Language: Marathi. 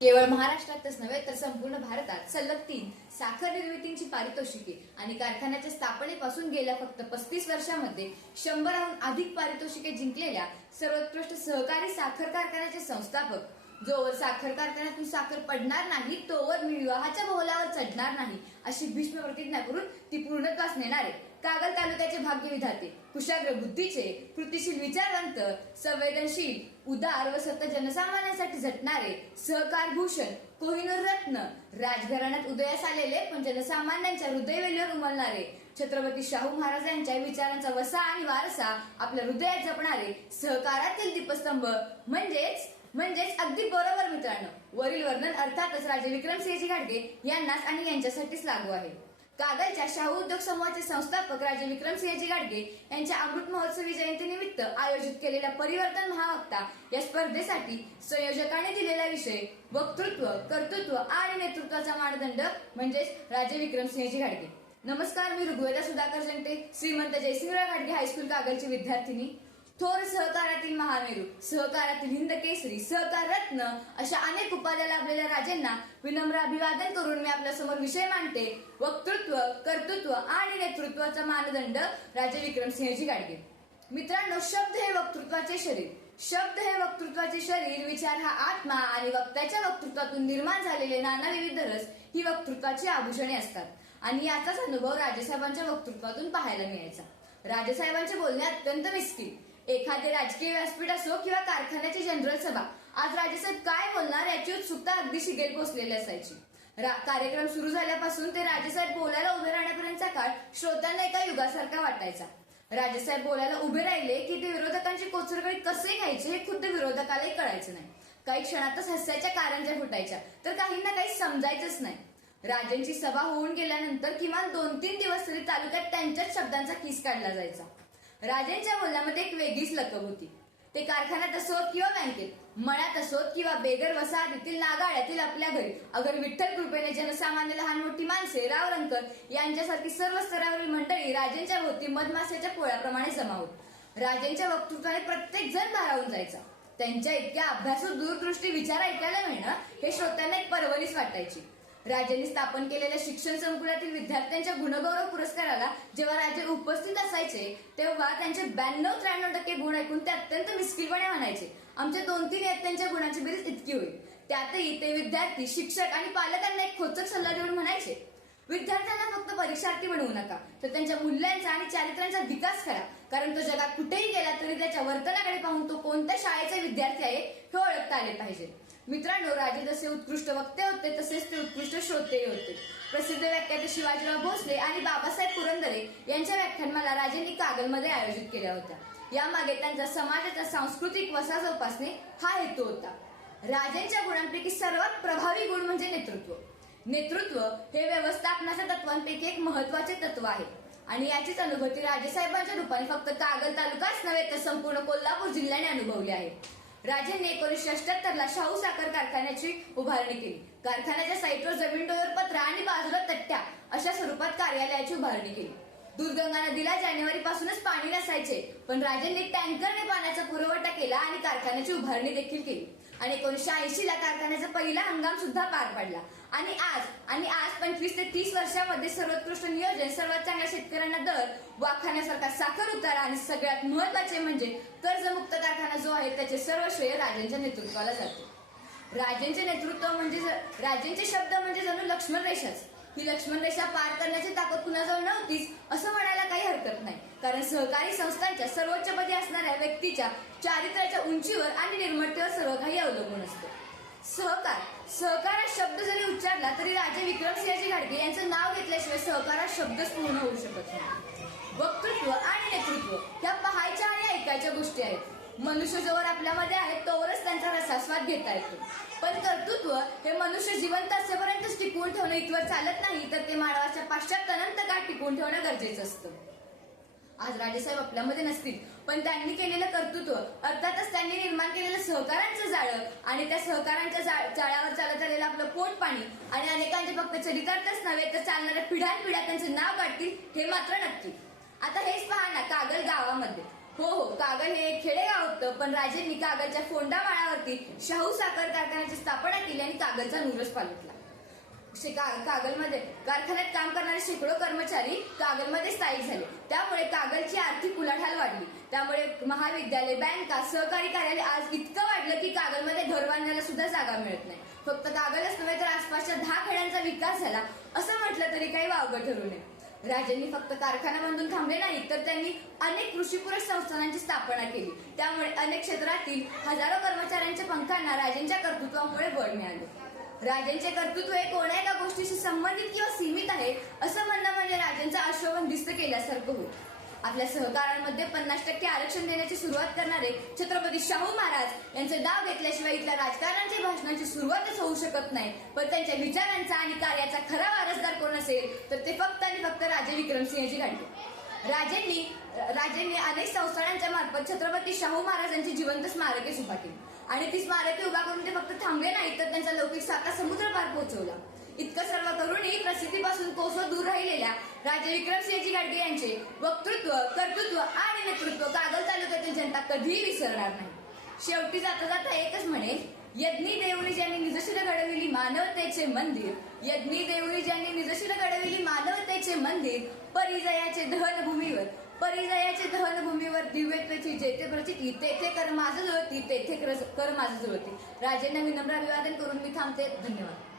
केवळ महाराष्ट्रातच नव्हे तर संपूर्ण भारतात सलग तीन साखर निर्मितींची पारितोषिके आणि कारखान्याच्या स्थापनेपासून गेल्या फक्त पस्तीस वर्षांमध्ये शंभराहून अधिक पारितोषिके जिंकलेल्या सर्वोत्कृष्ट सहकारी साखर कारखान्याचे संस्थापक. जोवर साखर कारखान्यातून साखर पडणार नाही तोवर मी विवाहाच्या बोहल्यावर चढणार नाही अशी भीष्म प्रतिज्ञा करून ती पूर्णत्वास आहे. कागल तालुक्याचे भाग्य विधाते कुशाग्र बुद्धीचे कृतीशील विचारवंत संवेदनशील उदार व सत जनसामान्यांसाठी झटणारे सहकार भूषण कोहिनूर रत्न राजघराण्यात उदयास आलेले पण जनसामान्यांच्या हृदयवेलीवर उमलणारे छत्रपती शाहू महाराजांच्या विचारांचा वसा आणि वारसा आपल्या हृदयात जपणारे सहकारातील दीपस्तंभ. म्हणजेच म्हणजेच अगदी बरोबर मित्रांनो वरील वर्णन अर्थातच राजे विक्रमसिंहजी घाटगे यांनाच आणि यांच्यासाठीच लागू आहे. कागलच्या शाहू उद्योग समूहाचे संस्थापक राजे विक्रमसिंहजी गाडगे यांच्या अमृत महोत्सवी जयंतीनिमित्त आयोजित केलेल्या परिवर्तन महावक्ता या स्पर्धेसाठी संयोजकाने दिलेला विषय वक्तृत्व कर्तृत्व आणि नेतृत्वाचा मानदंड म्हणजेच राजे विक्रमसिंहजी गाडगे. नमस्कार मी ऋग्वेदा सुधाकर जंटे श्रीमंत जयसिंहराव गाडगे हायस्कूल कागलची विद्यार्थिनी. थोर सहकारातील महामेरू सहकारातील हिंद केसरी सहकार रत्न अशा अनेक उपाध्या लाभलेल्या राजेंना विनम्र अभिवादन करून मी आपल्यासमोर विषय मांडते. वक्तृत्व कर्तृत्व आणि नेतृत्वाचा मानदंड राजे विक्रमसिंहजी गाडगे. मित्रांनो शब्द हे वक्तृत्वाचे शरीर. शब्द हे वक्तृत्वाचे शरीर विचार हा आत्मा आणि वक्त्याच्या वक्तृत्वातून निर्माण झालेले नाना विविध रस ही वक्तृत्वाची आभूषणे असतात आणि याचाच अनुभव राजेसाहेबांच्या वक्तृत्वातून पाहायला मिळायचा. राजेसाहेबांचे बोलणे अत्यंत मिस्किल. एखादे राजकीय व्यासपीठ असो किंवा कारखान्याची जनरल सभा आज राजेसाहेब काय बोलणार याची उत्सुकता अगदी शिगेल पोचलेली असायची. कार्यक्रम सुरू झाल्यापासून ते राजेसाहेब बोलायला उभे राहण्यापर्यंतचा काळ श्रोत्यांना एका युगासारखा वाटायचा. राजेसाहेब बोलायला उभे राहिले की ते विरोधकांची कोचरकळी कसे घ्यायचे हे खुद्द विरोधकालाही कळायचं नाही. काही क्षणातच हस्याच्या कारंज्या फुटायच्या तर काहींना काही समजायचंच नाही. राजांची सभा होऊन गेल्यानंतर किमान दोन तीन दिवस तरी तालुक्यात त्यांच्याच शब्दांचा किस काढला जायचा. राजांच्या बोलण्यामध्ये एक वेगळीच लकब होती. ते कारखान्यात असोत किंवा बँकेत मळ्यात असोत किंवा बेगर वसाहतीतील नागाड्यातील आपल्या घरी अगर विठ्ठल कृपेने जनसामान्य लहान मोठी माणसे रावरंकर यांच्यासारखी सर्व स्तरावरील मंडळी राजांच्या भोवती मधमाशाच्या पोळ्याप्रमाणे जमा होत. राजांच्या वक्तृत्वाने प्रत्येक जण भारावून जायचा. त्यांच्या इतक्या अभ्यासू दूरदृष्टी विचार ऐकायला मिळणं हे श्रोत्यांना एक परवरीच वाटायची. राजांनी स्थापन केलेल्या शिक्षण संकुलातील विद्यार्थ्यांच्या गुणगौरव पुरस्काराला जेव्हा राजे उपस्थित असायचे तेव्हा त्यांचे ब्याण्णव त्र्याण्णव टक्के गुण ऐकून ते अत्यंत मिस्किलपणे म्हणायचे. आमच्या दोन तीन नेत्यांच्या गुणांची बेरीज इतकी होईल. त्यातही ते विद्यार्थी शिक्षक आणि पालकांना एक खोचक सल्ला देऊन म्हणायचे विद्यार्थ्यांना फक्त परीक्षार्थी बनवू नका तर त्यांच्या मूल्यांचा आणि चारित्र्यांचा विकास करा कारण तो जगात कुठेही गेला तरी त्याच्या वर्तनाकडे पाहून तो कोणत्या शाळेचा विद्यार्थी आहे हे ओळखता आले पाहिजे. मित्रांनो राजे जसे उत्कृष्ट वक्ते होते तसेच ते उत्कृष्ट श्रोतेही होते. प्रसिद्ध व्याख्याते शिवाजीराव भोसले आणि बाबासाहेब पुरंदरे यांच्या व्याख्यानमाला राजेंनी कागलमध्ये आयोजित केल्या होत्या. यामागे त्यांचा समाजाचा सांस्कृतिक वसा जोपासणे हा हेतू होता. राजांच्या गुणांपैकी सर्वात प्रभावी गुण म्हणजे नेतृत्व. नेतृत्व हे व्यवस्थापनाच्या तत्वांपैकी एक महत्त्वाचे तत्व आहे. आणि याचीच अनुभूती राजेसाहेबांच्या रूपाने फक्त कागल तालुकाच नव्हे तर संपूर्ण कोल्हापूर जिल्ह्याने अनुभवली आहे. राजेंनी एकोणीसशे अठ्याहत्तरला शाहू साखर कारखान्याची उभारणी केली. कारखान्याच्या साईटवर जमीन डोयर पत्र आणि बाजूला तट्ट्या अशा स्वरूपात कार्यालयाची उभारणी केली. दूधगंगा नदीला जानेवारी पासूनच पाणी नसायचे पण राजेंनी टँकरने पाण्याचा पुरवठा केला आणि कारखान्याची उभारणी देखील केली. आणि एकोणीसशे ऐंशी ला कारखान्याचा पहिला हंगाम सुद्धा पार पडला. आणि आज आणि आज पंचवीस ते तीस वर्षामध्ये सर्वोत्कृष्ट नियोजन सर्वात चांगल्या शेतकऱ्यांना दर वाखाण्यासारखा साखर उतारा आणि सगळ्यात महत्त्वाचे म्हणजे कर्जमुक्त कारखाना जो आहे त्याचे सर्व श्रेय राजांच्या नेतृत्वाला जाते. राजेंचे नेतृत्व म्हणजे राजेंचे शब्द म्हणजे जणू लक्ष्मण रेषाच. ही लक्ष्मण रेषा पार करण्याची ताकद कुणाजवळ नव्हतीच असं म्हणायला काही हरकत नाही. कारण सहकारी संस्थांच्या सर्वोच्च पदी असणाऱ्या व्यक्तीच्या चारित्र्याच्या उंचीवर आणि निर्मळतेवर सर्व काही अवलंबून असतो. सहकार. सहकार हा शब्द जरी उच्चारला तरी राजे विक्रमसिंहजी घाडगे यांचं नाव घेतल्याशिवाय सहकार हा शब्दच पूर्ण होऊ शकत नाही. वक्तृत्व आणि नेतृत्व ह्या पाहायच्या आणि ऐकायच्या गोष्टी आहेत. मनुष्य जोवर आपल्यामध्ये आहे तोवरच त्यांचा रसास्वाद घेता येतो. पण कर्तृत्व हे मनुष्य जिवंत असेपर्यंतच टिकवून ठेवणं इतवर चालत नाही तर ते मानवाच्या पाश्चात्य अनंत काळ टिकवून ठेवणं गरजेचं असतं. आज राजेसाहेब आपल्यामध्ये नसतील पण त्यांनी केलेलं कर्तृत्व. अर्थातच त्यांनी निर्माण केलेलं सहकारांचं जाळं आणि त्या सहकारांच्या जाळ्यावर चालत आलेलं आपलं पोट पाणी आणि अनेकांचे फक्त चरितार्थच नव्हे तर चालणाऱ्या पिढ्यानपिढ्या त्यांचं नाव काढतील हे मात्र नक्की. आता हेच पहा ना कागल गावामध्ये. हो हो कागल हे एक खेडेगाव होतं पण राजेंनी कागलच्या फोंडा माळावरती शाहू साखर कारखान्याची स्थापना केली आणि कागलचा नुरस पालटला. शे- का- कागलमध्ये कारखान्यात काम करणारे शेकडो कर्मचारी कागलमध्ये स्थायिक झाले. कागलची आर्थिक उलाढाल वाढली. त्यामुळे महाविद्यालय बँका सहकारी कार्यालय आज इतकं वाढलं की कागलमध्ये घर बांधायला सुद्धा जागा मिळत नाही. फक्त कागलच नव्हे तर आसपासच्या दहा खेड्यांचा विकास झाला. असं म्हटलं तरी काही वावगं ठरू नये. राजांनी फक्त कारखाना बांधून थांबले नाही तर त्यांनी अनेक कृषीपूरक संस्थानांची स्थापना केली. त्यामुळे अनेक क्षेत्रातील हजारो कर्मचाऱ्यांच्या पंखांना राजांच्या कर्तृत्वामुळे बळ मिळाले. राजांचे कर्तृत्व हे कोणा एका गोष्टीशी संबंधित किंवा सीमित आहे असं म्हणणं म्हणजे राजांचं आश्वासन दिसत केल्यासारखं होईल आपल्या सहकारांमध्ये पन्नास टक्के आरक्षण देण्याची सुरुवात करणारे छत्रपती शाहू महाराज यांचे दाव घेतल्याशिवाय इथल्या राजकारणाच्या भाषणाची सुरुवातच होऊ शकत नाही. पण त्यांच्या विचारांचा आणि कार्याचा खरा वारसदार कोण असेल तर ते फक्त आणि फक्त राजे विक्रमसिंहजी घाटगे. राजेंनी राजेंनी अनेक संस्थानांच्या मार्फत छत्रपती शाहू महाराजांची जिवंत स्मारके उभा केली. आणि ती स्मारके उभा करून ते फक्त थांबले नाही तर त्यांचा लौकिक साता समुद्र पार पोहोचवला. इतकं सर्व करूनही प्रसिद्धीपासून कोसो दूर राहिलेल्या राजे विक्रमसिंहजी घाटगे यांचे वक्तृत्व कर्तृत्व आणि नेतृत्व कागल तालुक्यातील जनता कधीही विसरणार नाही. शेवटी जाता जाता एकच म्हणे यज्ञी देवळी ज्यांनी निजशील घडविली मानवतेचे मंदिर यज्ञी देवळी ज्यांनी निजशील घडविली मानवतेचे मंदिर परिजयाचे दहनभूमीवर परिजयाचे दहनभूमीवर दिव्यत्वाची जेथे प्रचिती तेथे कर माझं जुळती तेथे कर कर माझं जुळती. राजेंना विनम्र अभिवादन करून मी थांबते. धन्यवाद.